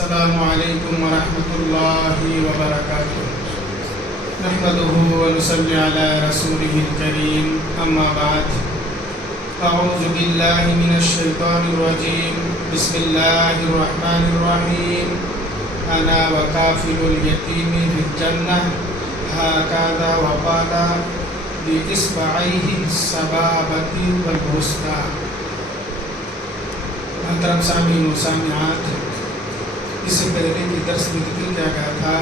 السلام علیکم ورحمۃ اللہ وبرکاتہ نحمده ونصلی علی رسولہ الکریم اما بعد اعوذ باللہ من الشیطان الرجیم بسم اللہ الرحمن الرحیم انا وکافل الیتیم فی الجنہ هكذا وقال بإصبعيه السبابة والوسطى۔ محترم سامعین و سامعات، اس سے پہلے کی درس میں ذکر کیا گیا تھا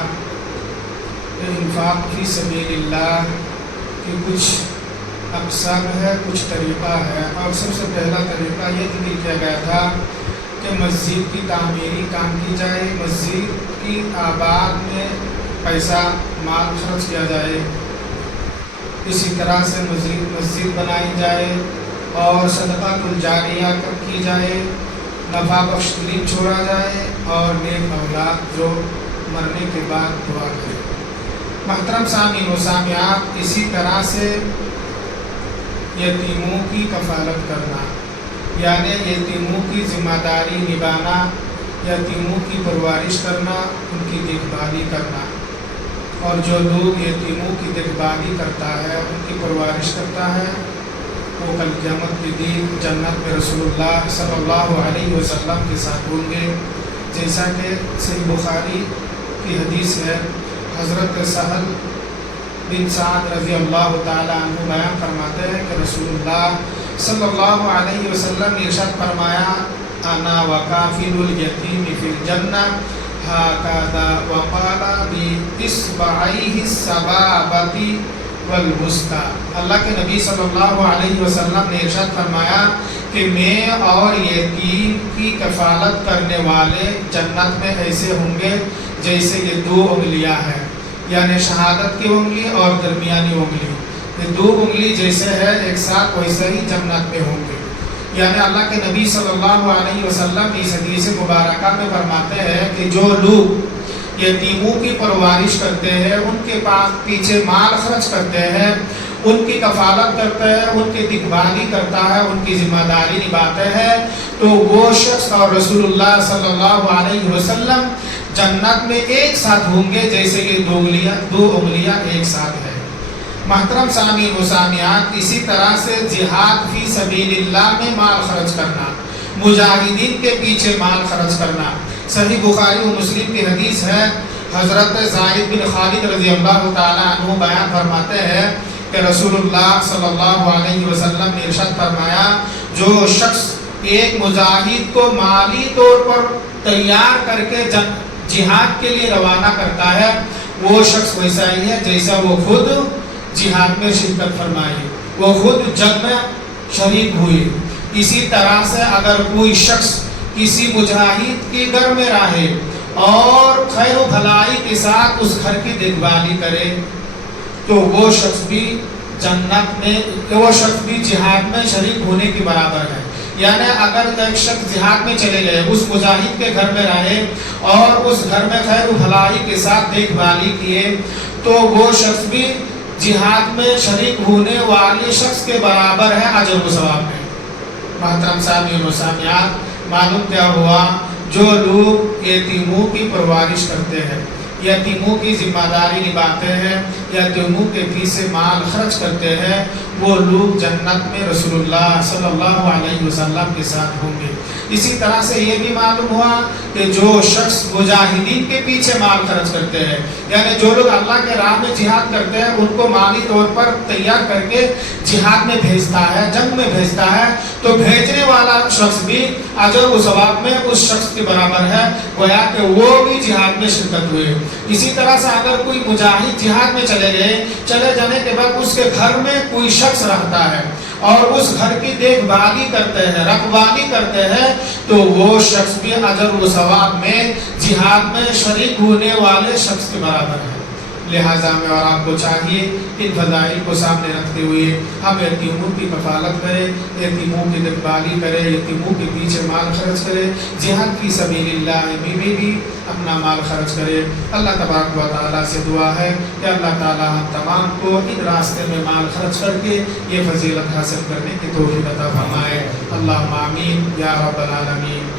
کہ انفاق فی سبیل اللہ کی کچھ اقسام ہے، کچھ طریقہ ہے، اور سب سے پہلا طریقہ یہ ذکر کیا گیا تھا کہ مسجد کی تعمیری کام کی جائے، مسجد کی آباد میں پیسہ مال خرچ کیا جائے، اسی طرح سے مسجد بنائی جائے اور صدقہ الجاریہ کی جائے، نفع بخش علم چھوڑا جائے اور نیک اولاد جو مرنے کے بعد دعا کرے۔ محترم سامعین و سامعات، اسی طرح سے یتیموں کی کفالت کرنا، یعنی یتیموں کی ذمہ داری نبھانا، یتیموں کی پرورش کرنا، ان کی دیکھ بھالی کرنا، اور جو لوگ یتیموں کی دیکھ بھالی کرتا ہے، ان کی پرورش کرتا ہے، وہ کل قیامت کے دن جنت میں رسول اللہ صلی اللہ علیہ وسلم کے ساتھ ہوں گے، جیسا کہ صحیح بخاری کی حدیث ہے۔ حضرت سہل بن سعد رضی اللہ تعالی عنہ بیان فرماتے ہیں کہ رسول اللہ صلی اللہ علیہ وسلم نے ارشاد فرمایا، انا وکافل الیتیم فی الجنہ هكذا وقال بإصبعيه السبابة والوسطى۔ اللہ کے نبی صلی اللہ علیہ وسلم نے ارشاد فرمایا کہ میں اور یتیم کی کفالت کرنے والے جنت میں ایسے ہوں گے جیسے یہ دو انگلیاں ہیں، یعنی شہادت کی انگلی اور درمیانی انگلی، یہ دو انگلی جیسے ہے ایک ساتھ ویسے ہی جنت میں ہوں گے۔ یعنی اللہ کے نبی صلی اللہ علیہ وسلم اس حدیث مبارکہ میں فرماتے ہیں کہ جو لوگ یتیموں کی پرورش کرتے ہیں، ان کے پاس پیچھے مال خرچ کرتے ہیں، ان کی کفالت کرتے ہیں، ان کی دیکھ بھالی کرتا ہے، ان کی ذمہ داری نبھاتے ہیں، تو وہ شخص اور رسول اللہ صلی اللہ علیہ وسلم جنت میں ایک ساتھ ہوں گے جیسے کہ دو انگلیاں ایک ساتھ ہیں۔ محترم سامعین و سامعات، اسی طرح سے جہاد فی سبیل اللہ میں مال خرچ کرنا، مجاہدین کے پیچھے مال خرچ کرنا۔ صحیح بخاری و مسلم کی حدیث ہے، حضرت زید بن خالد رضی اللہ تعالی عنہ بیان فرماتے ہیں کہ رسول اللہ صلی اللہ علیہ وسلم نے ارشاد فرمایا، جو شخص ایک مجاہد کو مالی طور پر تیار کر کے جہاد کے لیے روانہ کرتا ہے، وہ شخص ویسا ہی ہے جیسا وہ خود جہاد میں شرکت فرمائی، وہ خود جنگ میں شریک ہوئی۔ اسی طرح سے اگر کوئی شخص کسی مجاہد کے گھر میں رہے اور خیر و بھلائی کے ساتھ اس گھر کی دیکھ بھالی کرے، تو وہ شخص بھی جنت میں، وہ شخص بھی جہاد میں شریک ہونے کے برابر ہے۔ یعنی اگر ایک شخص جہاد میں چلے گئے، اس مجاہد کے گھر میں رہے اور اس گھر میں خیر و بھلائی کے ساتھ دیکھ بھالی کیے، تو وہ شخص بھی جہاد میں شریک ہونے والے شخص کے برابر ہے اجر و ثواب میں۔ محترم سامعین و سامعات، معلوم کیا ہوا، جو لوگ یتیموں کی پرورش کرتے ہیں، یتیموں کی ذمہ داری نبھاتے ہیں، یتیموں کے پیچھے مال خرچ کرتے ہیں، وہ لوگ جنت میں رسول اللہ صلی اللہ علیہ وسلم کے ساتھ ہوں گے۔ اسی طرح سے یہ بھی معلوم ہوا کہ جو شخص مجاہدین کے پیچھے مال خرچ کرتے ہیں، یعنی جو لوگ اللہ کے راہ میں جہاد کرتے ہیں، ان کو مالی طور پر تیار کر کے جہاد میں بھیجتا ہے، جنگ میں بھیجتا ہے، تو بھیجنے والا شخص بھی اجر و ثواب میں اس شخص کے برابر ہے، گویا کہ وہ بھی جہاد میں شرکت ہوئے۔ اسی طرح سے اگر کوئی مجاہد جہاد میں چلے جانے کے بعد اس کے گھر میں کوئی شخص رہتا ہے اور اس گھر کی دیکھ بھالی کرتے ہیں، رکھوالی کرتے ہیں، تو وہ شخص بھی اجر و ثواب میں جہاد میں شریک ہونے والے شخص کے برابر ہے۔ لہٰذا میں اور آپ کو چاہیے ان فضائل کو سامنے رکھتے ہوئے ہم یتیموں کی کفالت کریں، یتیموں کی دیکھ بھالی کریں، یتیموں کے پیچھے مال خرچ کریں، جہاد فی سبیل اللہ میں بھی اپنا مال خرچ کرے۔ اللہ تبارک و تعالیٰ سے دعا ہے کہ اللہ تعالیٰ ہم تمام کو ان راستے میں مال خرچ کر کے یہ فضیلت حاصل کرنے کی توفیق عطا فرمائے۔ اللہم آمین یا رب العالمین۔